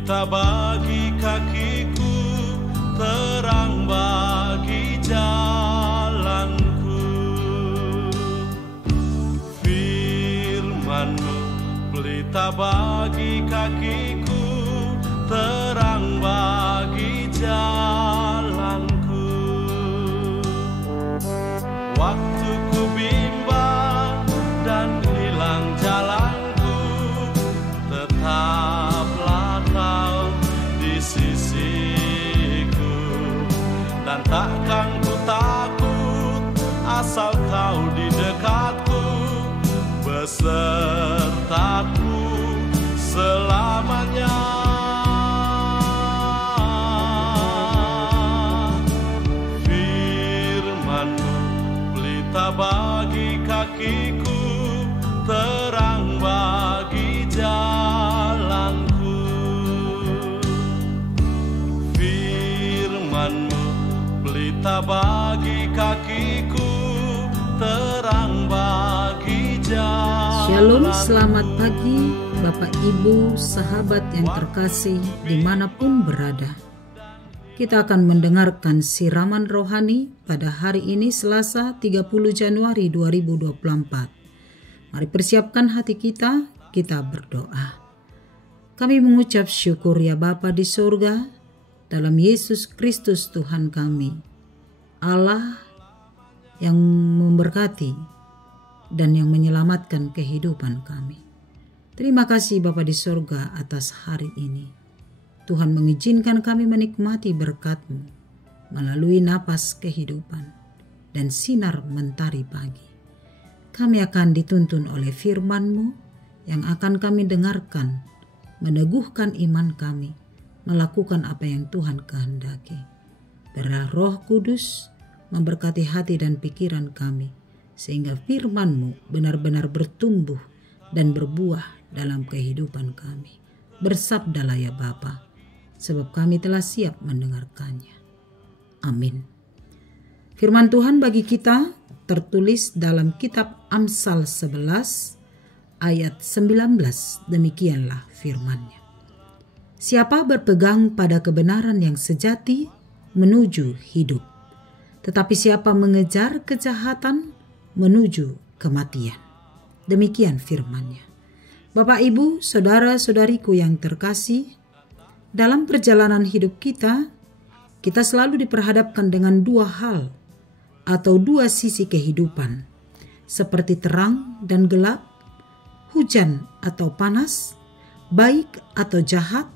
pelita bagi kakiku, terang bagi jalanku. Firman-Mu pelita bagi kakiku, terang bagi jalanku. Waktu ku bimbang dan hilang jalanku, tetaplah Kau di sisiku. Dan takkan ku takut asal Kau di dekatku, besertaku selamanya. Firman-Mu pelita bagi kakiku, terang bagi jalanku. Firman-Mu pelita bagi kakiku, terang bagi jalanku. Shalom, selamat pagi Bapak Ibu, sahabat yang terkasih dimanapun berada. Kita akan mendengarkan siraman rohani pada hari ini Selasa 30 Januari 2024. Mari persiapkan hati kita berdoa. Kami mengucap syukur ya Bapa di surga, dalam Yesus Kristus Tuhan kami, Allah yang memberkati dan yang menyelamatkan kehidupan kami. Terima kasih Bapa di surga atas hari ini. Tuhan mengizinkan kami menikmati berkat-Mu melalui napas kehidupan dan sinar mentari pagi. Kami akan dituntun oleh firman-Mu yang akan kami dengarkan, meneguhkan iman kami, melakukan apa yang Tuhan kehendaki. Biarlah Roh Kudus memberkati hati dan pikiran kami, sehingga firman-Mu benar-benar bertumbuh dan berbuah dalam kehidupan kami. Bersabdalah ya Bapa, sebab kami telah siap mendengarkannya. Amin. Firman Tuhan bagi kita tertulis dalam kitab Amsal 11 ayat 19. Demikianlah firman-Nya. Siapa berpegang pada kebenaran yang sejati menuju hidup, tetapi siapa mengejar kejahatan menuju kematian. Demikian firman-Nya. Bapak, Ibu, saudara-saudariku yang terkasih, dalam perjalanan hidup kita selalu diperhadapkan dengan dua hal atau dua sisi kehidupan, seperti terang dan gelap, hujan atau panas, baik atau jahat,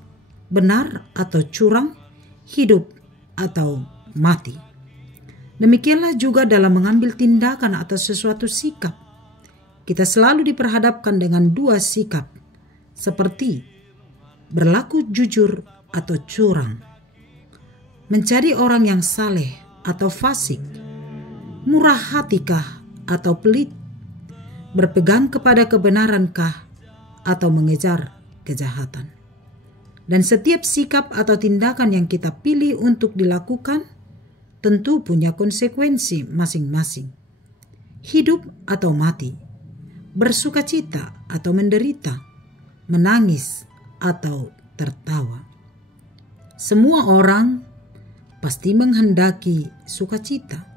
benar atau curang, hidup atau mati. Demikianlah juga dalam mengambil tindakan atau sesuatu sikap. Kita selalu diperhadapkan dengan dua sikap, seperti berlaku jujur atau curang, mencari orang yang saleh atau fasik, murah hatikah atau pelit, berpegang kepada kebenarankah atau mengejar kejahatan. Dan setiap sikap atau tindakan yang kita pilih untuk dilakukan tentu punya konsekuensi masing-masing. Hidup atau mati, bersukacita atau menderita, menangis atau tertawa. Semua orang pasti menghendaki sukacita,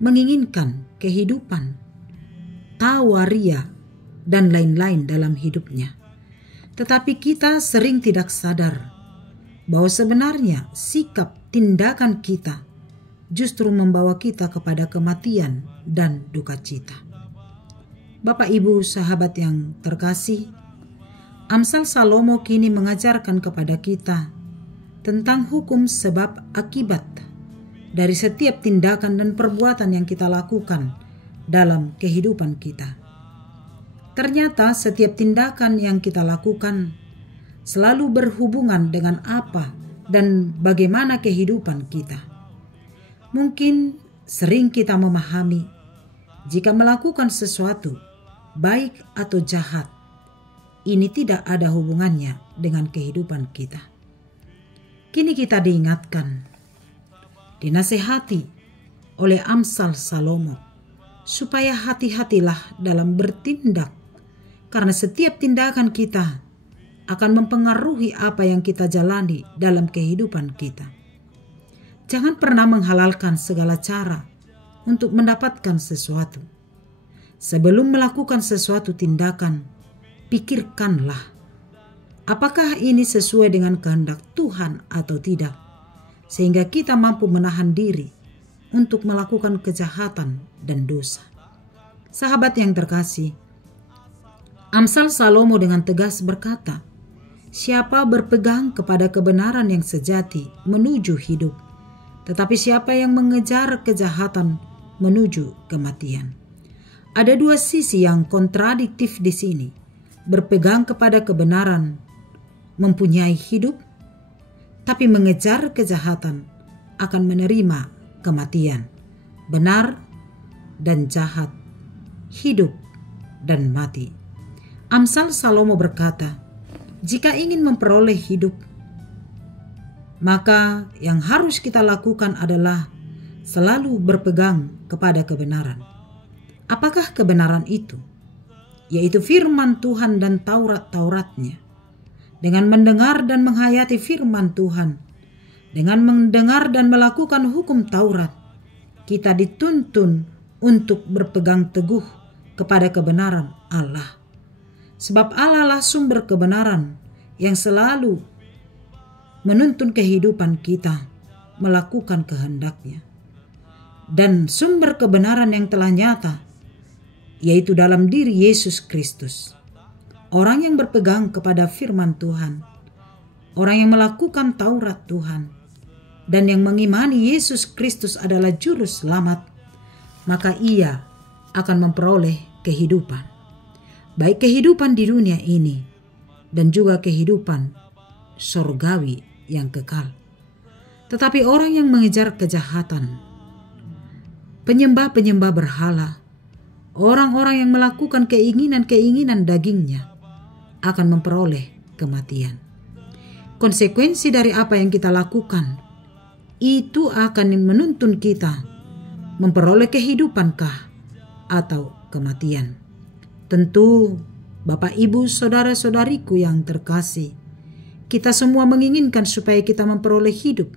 menginginkan kehidupan, tawa ria, dan lain-lain dalam hidupnya. Tetapi kita sering tidak sadar bahwa sebenarnya sikap tindakan kita justru membawa kita kepada kematian dan duka cita. Bapak, Ibu, sahabat yang terkasih, Amsal Salomo kini mengajarkan kepada kita tentang hukum sebab akibat dari setiap tindakan dan perbuatan yang kita lakukan dalam kehidupan kita. Ternyata setiap tindakan yang kita lakukan selalu berhubungan dengan apa dan bagaimana kehidupan kita. Mungkin sering kita memahami jika melakukan sesuatu, baik atau jahat, ini tidak ada hubungannya dengan kehidupan kita. Kini kita diingatkan, dinasehati oleh Amsal Salomo, supaya hati-hatilah dalam bertindak, karena setiap tindakan kita akan mempengaruhi apa yang kita jalani dalam kehidupan kita. Jangan pernah menghalalkan segala cara untuk mendapatkan sesuatu. Sebelum melakukan sesuatu tindakan, pikirkanlah, apakah ini sesuai dengan kehendak Tuhan atau tidak, sehingga kita mampu menahan diri untuk melakukan kejahatan dan dosa. Sahabat yang terkasih, Amsal Salomo dengan tegas berkata, siapa berpegang kepada kebenaran yang sejati menuju hidup, tetapi siapa yang mengejar kejahatan menuju kematian. Ada dua sisi yang kontradiktif di sini. Berpegang kepada kebenaran mempunyai hidup, tapi mengejar kejahatan akan menerima kematian. Benar dan jahat, hidup dan mati. Amsal Salomo berkata, jika ingin memperoleh hidup, maka yang harus kita lakukan adalah selalu berpegang kepada kebenaran. Apakah kebenaran itu? Yaitu firman Tuhan dan Taurat-Tauratnya. Dengan mendengar dan menghayati firman Tuhan, dengan mendengar dan melakukan hukum Taurat, kita dituntun untuk berpegang teguh kepada kebenaran Allah. Sebab Allah lah sumber kebenaran yang selalu menuntun kehidupan kita melakukan kehendak-Nya. Dan sumber kebenaran yang telah nyata, yaitu dalam diri Yesus Kristus. Orang yang berpegang kepada firman Tuhan, orang yang melakukan Taurat Tuhan, dan yang mengimani Yesus Kristus adalah juru selamat, maka ia akan memperoleh kehidupan. Baik kehidupan di dunia ini dan juga kehidupan surgawi yang kekal. Tetapi orang yang mengejar kejahatan, penyembah-penyembah berhala, orang-orang yang melakukan keinginan-keinginan dagingnya akan memperoleh kematian. Konsekuensi dari apa yang kita lakukan itu akan menuntun kita memperoleh kehidupankah atau kematian. Tentu Bapak, Ibu, saudara-saudariku yang terkasih, kita semua menginginkan supaya kita memperoleh hidup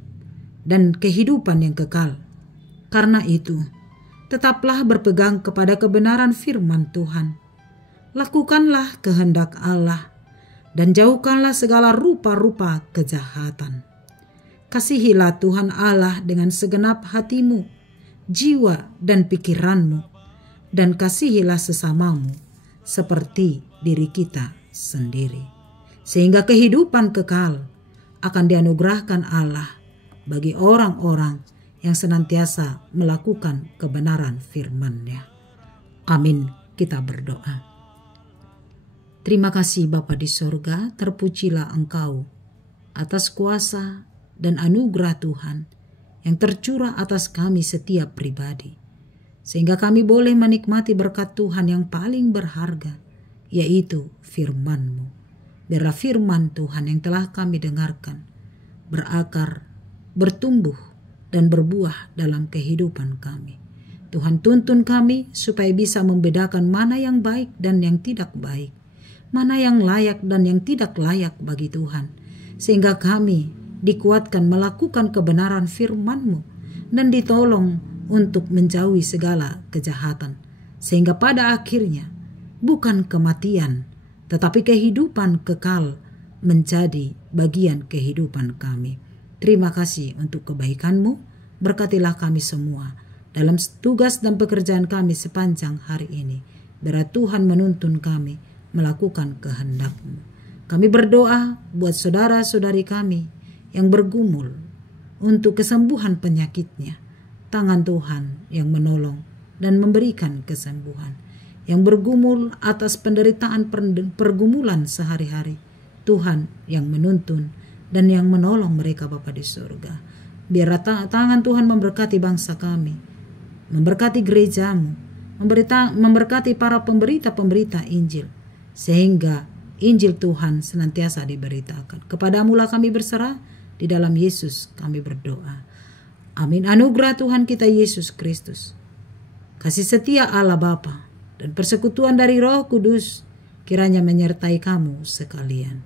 dan kehidupan yang kekal. Karena itu, tetaplah berpegang kepada kebenaran firman Tuhan. Lakukanlah kehendak Allah dan jauhkanlah segala rupa-rupa kejahatan. Kasihilah Tuhan Allah dengan segenap hatimu, jiwa dan pikiranmu, dan kasihilah sesamamu seperti diri kita sendiri, sehingga kehidupan kekal akan dianugerahkan Allah bagi orang-orang yang senantiasa melakukan kebenaran firman-Nya. Amin. Kita berdoa. Terima kasih Bapa di sorga, terpujilah Engkau atas kuasa dan anugerah Tuhan yang tercurah atas kami setiap pribadi, sehingga kami boleh menikmati berkat Tuhan yang paling berharga, yaitu firman-Mu. Biarlah firman Tuhan yang telah kami dengarkan berakar, bertumbuh, dan berbuah dalam kehidupan kami. Tuhan, tuntun kami supaya bisa membedakan mana yang baik dan yang tidak baik, mana yang layak dan yang tidak layak bagi Tuhan, sehingga kami dikuatkan melakukan kebenaran firman-Mu dan ditolong untuk menjauhi segala kejahatan, sehingga pada akhirnya bukan kematian tetapi kehidupan kekal menjadi bagian kehidupan kami. Terima kasih untuk kebaikan-Mu. Berkatilah kami semua dalam tugas dan pekerjaan kami sepanjang hari ini. Biar Tuhan menuntun kami melakukan kehendak-Mu. Kami berdoa buat saudara-saudari kami yang bergumul untuk kesembuhan penyakitnya. Tangan Tuhan yang menolong dan memberikan kesembuhan. Yang bergumul atas penderitaan pergumulan sehari-hari, Tuhan yang menuntun dan yang menolong mereka Bapa di surga. Biar tangan Tuhan memberkati bangsa kami, memberkati gereja-Mu, memberkati para pemberita-pemberita Injil, sehingga Injil Tuhan senantiasa diberitakan. Kepadamu lah kami berserah, di dalam Yesus kami berdoa. Amin. Anugerah Tuhan kita Yesus Kristus, kasih setia Allah Bapa, dan persekutuan dari Roh Kudus kiranya menyertai kamu sekalian.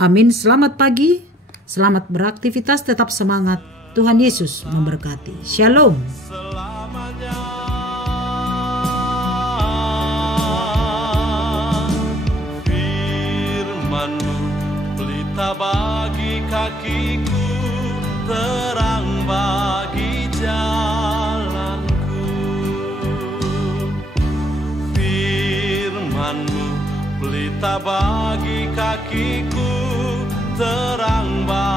Amin. Selamat pagi, selamat beraktivitas, tetap semangat. Tuhan Yesus memberkati. Shalom. Selamanya firman-Mu pelita bagi kakiku, terang bagi jalanku. Firman-Mu pelita bagi kakiku, terang bagi